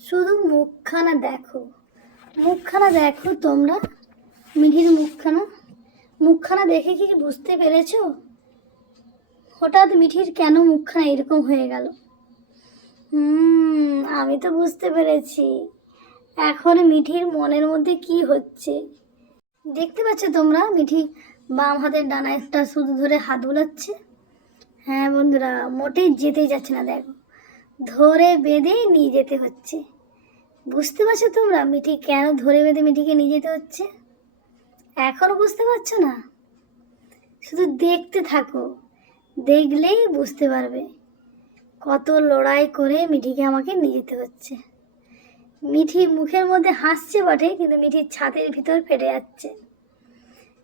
শুধু মুখখানা দেখো। মুখখানা দেখো তোমরা। মিঠির মুখখানা। মুখখানা দেখে কি বুঝতে পেরেছ? হঠাৎ মিঠির কেন মুখখানা এরকম হয়ে গেল? হুম, আমি তো বুঝতে পেরেছি। এখন মিঠির মনের মধ্যে কি হচ্ছে? দেখতে পাচ্ছ তোমরা মিঠি বাম হাতের ডানাটা শুধু ধরে হাত বোলাচ্ছে। হ্যাঁ বন্ধুরা, মোটেই যেতেই যাচ্ছে না, দেখো। ধরে বেঁধেই নিয়ে যেতে হচ্ছে। বুঝতে পারছ তোমরা মিঠি কেন ধরে বেঁধে মিঠিকে নিয়ে যেতে হচ্ছে? এখনও বুঝতে পারছ না? শুধু দেখতে থাকো, দেখলেই বুঝতে পারবে কত লড়াই করে মিঠিকে আমাকে নিয়ে যেতে হচ্ছে। মিঠি মুখের মধ্যে হাসছে বটে, কিন্তু মিঠির ছাতের ভিতর ফেটে যাচ্ছে।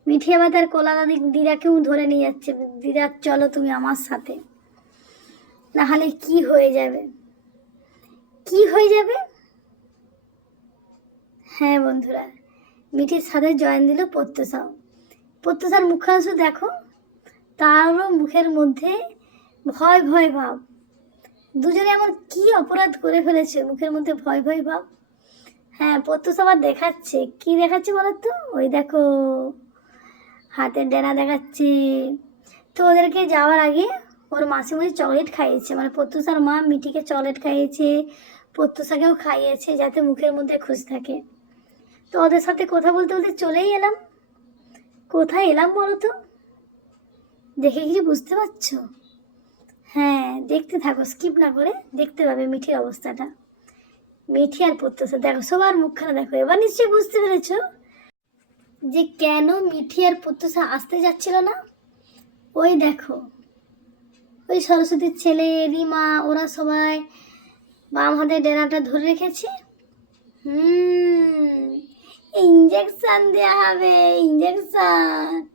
মিঠি আবার তার কলা দাদি দিদাকেও ধরে নিয়ে যাচ্ছে। দিদা, চলো তুমি আমার সাথে। নাহলে কি হয়ে যাবে? কি হয়ে যাবে? হ্যাঁ বন্ধুরা, মিঠির সাথে জয়েন দিল প্রত্যুষাও প্রত্যুষার মুখাংশ দেখো, তারও মুখের মধ্যে ভয় ভয় ভাব। দুজনে এমন কি অপরাধ করে ফেলেছে, মুখের মধ্যে ভয় ভয় ভাব? হ্যাঁ প্রত্যুষ আবার দেখাচ্ছে। কি দেখাচ্ছে বলো তো? ওই দেখো। হাতের ডেনা দেখাচ্ছে। তো ওদেরকে যাওয়ার আগে ওর মাসি মাসিমণি চকলেট খাইয়েছে। মানে প্রত্যুষার মা মিঠিকে চকলেট খাইয়েছে, প্রত্যুষাকেও খাইয়েছে যাতে মুখের মধ্যে খুশ থাকে। তো ওদের সাথে কথা বলতে বলতে চলেই এলাম। কোথায় এলাম বলো তো? দেখে কিছু বুঝতে পারছ? হ্যাঁ দেখতে থাকো স্কিপ না করে দেখতে পাবে মিঠির অবস্থাটা। মিঠি আর প্রত্যুষা, দেখো সবার মুখখানা দেখো, এবার নিশ্চয়ই বুঝতে পেরেছ। যে কেন মিঠি আর প্রত্যুষা আসতে যাচ্ছিল না? ওই দেখো। ওই সরস্বতীর ছেলে, রিমা, ওরা সবাই বাম হাতে ডেনাটা ধরে রেখেছে। হুম ইঞ্জেকশন দেওয়া হবে ইঞ্জেকশন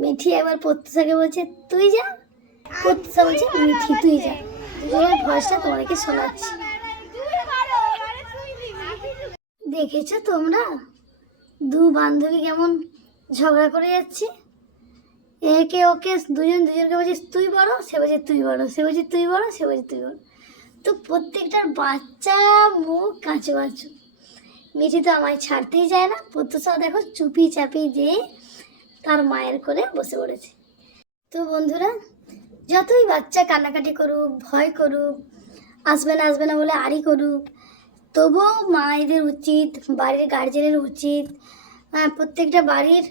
মিঠি একবার প্রত্যুষাকে বলছে, তুই যা। প্রত্যুষা বলছে, মিঠি, তুই যা। দুজনের ভয়েসটা তোমাদেরকে শোনাচ্ছি। দেখেছ তোমরা? দু বান্ধবী কেমন ঝগড়া করে যাচ্ছে? একে ওকে দুজন দুজনকে বলছিস তুই বড়? সে বলছে, তুই বড়। সে বলছে, তুই বড়? সে বলছে, তুই বড়। তো প্রত্যেকটার বাচ্চা মুখ কাঁচো কাঁচু। মিঠি তো আমায় ছাড়তেই যায় না। প্রত্যুষাও দেখো চুপি চাপি যে তার মায়ের করে বসে পড়েছে। তো বন্ধুরা, যতই বাচ্চা কান্নাকাটি করুক, ভয় করুক, আসবে না আসবে না বলে আড়ি করুক তবুও মায়েদের উচিত, বাড়ির গার্জেনের উচিত প্রত্যেকটা বাড়ির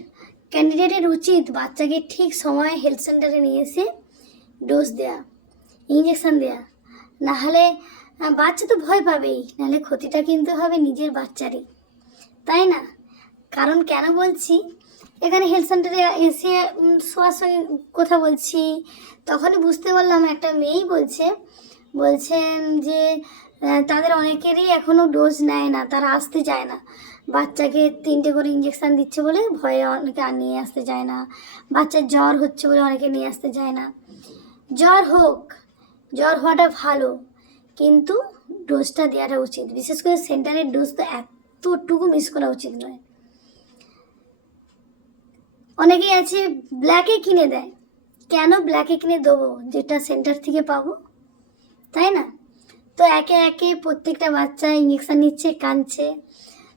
ক্যান্ডিডেটের উচিত বাচ্চাকে ঠিক সময়ে হেলথ সেন্টারে নিয়ে এসে ডোজ দেয়া ইঞ্জেকশান দেয়া। নাহলে বাচ্চা তো ভয় পাবেই, নাহলে ক্ষতিটা কিন্তু হবে নিজের বাচ্চারই। তাই না? কারণ কেন বলছি? এখানে হেলথ সেন্টারে এসে শোয়ার সঙ্গে কথা বলছি। তখনই বুঝতে পারলাম একটা মেয়েই বলছে, বলছেন যে তাদের অনেকেরই এখনও ডোজ নেয় না, তারা আসতে চায় না। বাচ্চাকে তিনটে করে ইঞ্জেকশান দিচ্ছে বলে ভয়ে অনেকে আর নিয়ে আসতে চায় না। বাচ্চার জ্বর হচ্ছে বলে অনেকে নিয়ে আসতে চায় না। জ্বর হোক, জ্বর হওয়াটা ভালো, কিন্তু ডোজটা দেওয়াটা উচিত। বিশেষ করে সেন্টারের ডোজ তো এতটুকু মিস করা উচিত নয়। অনেকেই আছে ব্ল্যাকে কিনে দেয়। কেন ব্ল্যাকে কিনে দেবো? যেটা সেন্টার থেকে পাবো। তাই না? তো একে একে প্রত্যেকটা বাচ্চা ইঞ্জেকশন নিচ্ছে, কাঁদছে।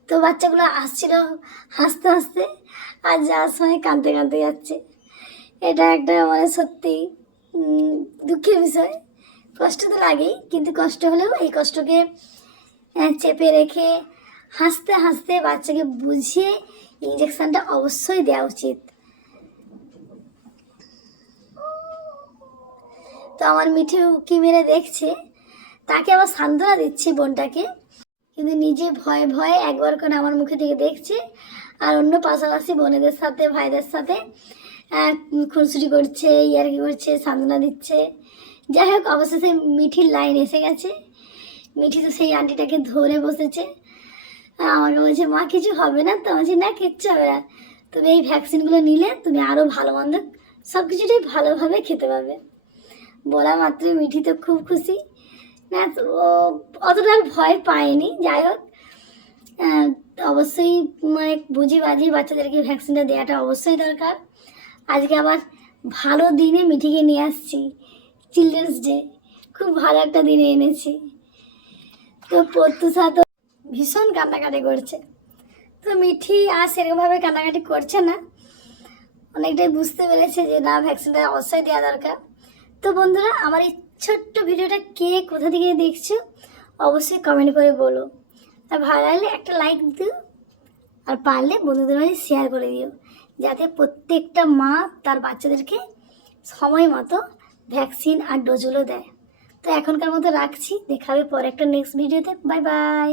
তো বাচ্চাগুলো আসছিল হাসতে হাসতে আর যাওয়ার সময় কাঁদতে কাঁদতে যাচ্ছে। এটা একটা মানে সত্যি দুঃখের বিষয়। কষ্ট তো লাগেই, কিন্তু কষ্ট হলেও এই কষ্টকে চেপে রেখে হাসতে হাসতে বাচ্চাকে বুঝিয়ে ইঞ্জেকশনটা অবশ্যই দেওয়া উচিত। তো আমার মিঠে উকি মেরে দেখছে? তাকে আবার সান্ত্বনা দিচ্ছি বোনটাকে। কিন্তু নিজে ভয়ে ভয়ে একবার করে আমার মুখে দিকে দেখছে। আর অন্য পাশাপাশি বোনেদের সাথে ভাইদের সাথে খুনসুটি করছে ইয়ার্কি করছে সান্ত্বনা দিচ্ছে। যাই হোক অবশেষে মিঠির লাইন এসে গেছে। মিঠি তো সেই আন্টিটাকে ধরে বসেছে। আমাকে বলছে মা কিছু হবে না তো? বলছি, না কিচ্ছু হবে না। তুমি এই ভ্যাকসিনগুলো নিলে তুমি আরও ভালো মন্দ সব কিছুটাই ভালোভাবে খেতে পাবে বলা মাত্র মিঠি তো খুব খুশি। ও অতটা ভয় পায়নি। যাই হোক অবশ্যই মানে বুঝি বাজিয়ে বাচ্চাদেরকে ভ্যাকসিনটা দেওয়াটা অবশ্যই দরকার। আজকে আবার ভালো দিনে মিঠিকে নিয়ে আসছি চিলড্রেন্স ডে খুব ভালো একটা দিনে এনেছি। তো প্রত্যুষা তো ভীষণ কান্নাকাটি করছে। তো মিঠি আর সেরকমভাবে কান্নাকাটি করছে না। অনেকটাই বুঝতে পেরেছে যে না ভ্যাকসিনটা অবশ্যই দেওয়া দরকার। তো বন্ধুরা, আমার এই ছোট্ট ভিডিওটা কে কোথা থেকে দেখছ, অবশ্যই কমেন্ট করে বলো। আর ভালো লাগলে একটা লাইক দিও, আর পারলে বন্ধুদের মাঝে শেয়ার করে দিও, যাতে প্রত্যেকটা মা তার বাচ্চাদেরকে সময় মতো ভ্যাকসিন আর ডোজগুলো দেয়। তো এখনকার মতো রাখছি দেখাবে পরে একটা নেক্সট ভিডিওতে বাই বাই